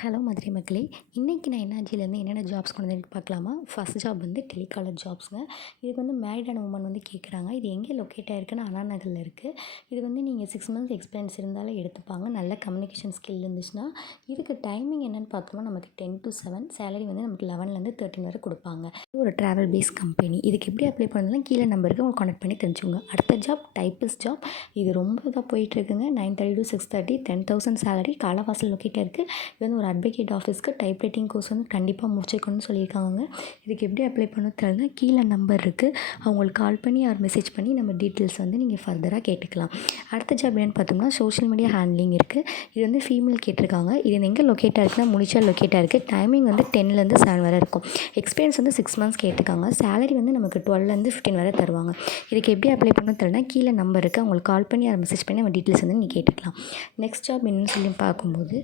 Hello Madurai மக்களே இன்றைக்கி நான் என்ஆர்ஜிலேருந்து என்னென்ன ஜாப்ஸ் கொண்டு வந்து பார்க்கலாமா? ஃபஸ்ட் ஜாப் வந்து டெலிகாலர் ஜாப்ஸுங்க இதுக்கு வந்து மேரிடான உமன் வந்து கேட்குறாங்க இது எங்கே லொக்கேட் ஆயிருக்குன்னு அண்ணா நகரில் இருக்குது இது வந்து நீங்கள் சிக்ஸ் மந்த்ஸ் எக்ஸ்பீரியன்ஸ் இருந்தாலே எடுத்துப்பாங்க. நல்ல கம்யூனிகேஷன் ஸ்கில் இருந்துச்சுன்னா இதுக்கு டைமிங் என்னென்னு பார்த்தோம்னா நமக்கு டென் டு செவன் சேலரி வந்து நமக்கு லெவன்லேருந்து தேர்ட்டின் வரை கொடுப்பாங்க. இது ஒரு ட்ராவல் பேஸ் கம்பெனி இதுக்கு எப்படி அப்ளை பண்ணலாம் கீழே நம்பருக்கு உங்களுக்கு கான்டக்ட் பண்ணி தெரிஞ்சுக்கோங்க. அடுத்த ஜாப் டைப்பிஸ் ஜாப் இது ரொம்ப இதாக போயிட்டுருக்குங்க nine thirty two six thirty ten thousand salary Kalavasal located இருக்குது இது வந்து ஒரு அட்வொகேட் ஆஃபீஸ்க்கு டைப் ரைட்டிங் கோர்ஸ் வந்து கண்டிப்பாக முடிச்சிருக்கணும்னு சொல்லியிருக்காங்க. இதுக்கு எப்படி அப்ளை பண்ணணும் தெரியல. கீழே நம்பர் இருக்குது அவங்களுக்கு கால் பண்ணி ஆர் மெசேஜ் பண்ணி நம்ம டீட்டெயில்ஸ் வந்து நீங்கள் ஃபர்தராக கேட்டுக்கலாம். அடுத்த ஜாப் என்னன்னு பார்த்தோம்னா சோஷியல் மீடியா ஹேண்ட்லிங் இருக்குது இது வந்து ஃபீமேல் கேட்டிருக்காங்க. இது எங்கே லொக்கேட்டாக இருக்குன்னா முடிச்சா லொக்கேட்டாக இருக்குது டைமிங் வந்து டென்லேருந்து செவன் வரை இருக்கும். எக்ஸ்பீரியன்ஸ் வந்து சிக்ஸ் மந்த்ஸ் கேட்டிருக்காங்க. சேலரி வந்து நமக்கு டுவெல்லேருந்து ஃபிஃப்டின் வரை தருவாங்க. இதுக்கு எப்படி அப்ளை பண்ணணும் தெரியல கீழே நம்பர் இருக்குது அவங்களுக்கு கால் பண்ணி அதை மெசேஜ் பண்ணி நம்ம டீட்டெயில்ஸ் வந்து நீங்கள் கேட்டுக்கலாம். நெக்ஸ்ட் ஜாப் என்னன்னு சொல்லி பார்க்கும்போது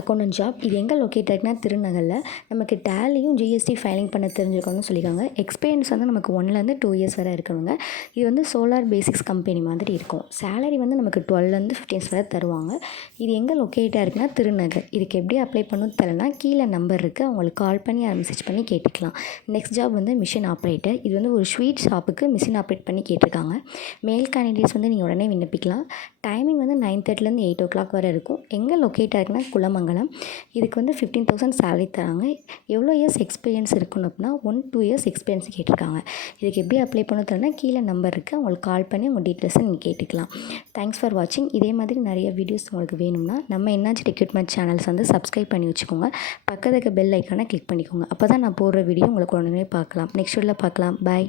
அக்கௌண்டன்ட் ஜாப் இது எங்கே லொக்கேட் இருக்குன்னா திருநகரில். நமக்கு டேலியும் ஜிஎஸ்டி ஃபைலிங் பண்ண தெரிஞ்சிருக்கணும்னு சொல்லியிருக்காங்க எக்ஸ்பீரியன்ஸ் வந்து நமக்கு ஒன்லேருந்து டூ இயர்ஸ் வரை இருக்கணுங்க. இது வந்து சோலார் பேசிக்ஸ் கம்பெனி மாதிரி இருக்கும். சேலரி வந்து நமக்கு டுவெல்லேருந்து ஃபிஃப்டீன்ஸ் வரை தருவாங்க. இது எங்கே லொக்கேட் ஆகிருக்குன்னா திருநகர். இதுக்கு எப்படி அப்ளை பண்ணணும் தெரியலனா கீழே நம்பர் இருக்குது அவங்களுக்கு கால் பண்ணி அதை மெசேஜ் பண்ணி கேட்டுக்கலாம். நெக்ஸ்ட் ஜாப் வந்து மிஷின் ஆப்ரேட்டர் இது வந்து ஒரு ஸ்வீட் ஷாப்புக்கு மிஷின் ஆப்ரேட் பண்ணி கேட்டிருக்காங்க. மேல் கேண்டிடேட்ஸ் வந்து நீங்கள் உடனே விண்ணப்பிக்கலாம். டைமிங் வந்து நைன் தேர்ட்டிலேருந்து எயிட் ஓ கிளாக் வரை இருக்கும். எங்கே லொக்கேட் ஆகிருக்குன்னா குலமங்கலம். இதுக்கு வந்து ஃபிஃப்டீன் தௌசண்ட் சேலரி தராங்க. எவ்வளோ இயர்ஸ் எக்ஸ்பீரியன்ஸ் இருக்கணும் அப்படின்னா ஒன் டூ இயர்ஸ் எக்ஸ்பீரியன்ஸ் கேட்டிருக்காங்க. இதுக்கு எப்படி அப்ளை பண்ண தரனா கீழே நம்பர் இருக்குது அவங்களுக்கு கால் பண்ணி உங்கள் டீட்டெயில்ஸை நீங்கள் கேட்டுக்கலாம். தேங்க்ஸ் ஃபார் வாட்சிங் இதே மாதிரி நிறைய வீடியோஸ் உங்களுக்கு வேணும்னா நம்ம என்னாச்சு ரெக்யூட்மெண்ட் சேனல்ஸ் வந்து சப்ஸ்கிரைப் பண்ணி வச்சுக்கோங்க. பக்கத்துக்கு பெல் ஐக்கானை கிளிக் பண்ணிக்கோங்க. அப்போ தான் நான் போடுற வீடியோ உங்களுக்கு உடனே பார்க்கலாம். நெக்ஸ்ட் வீடியோவில் பார்க்கலாம். பாய்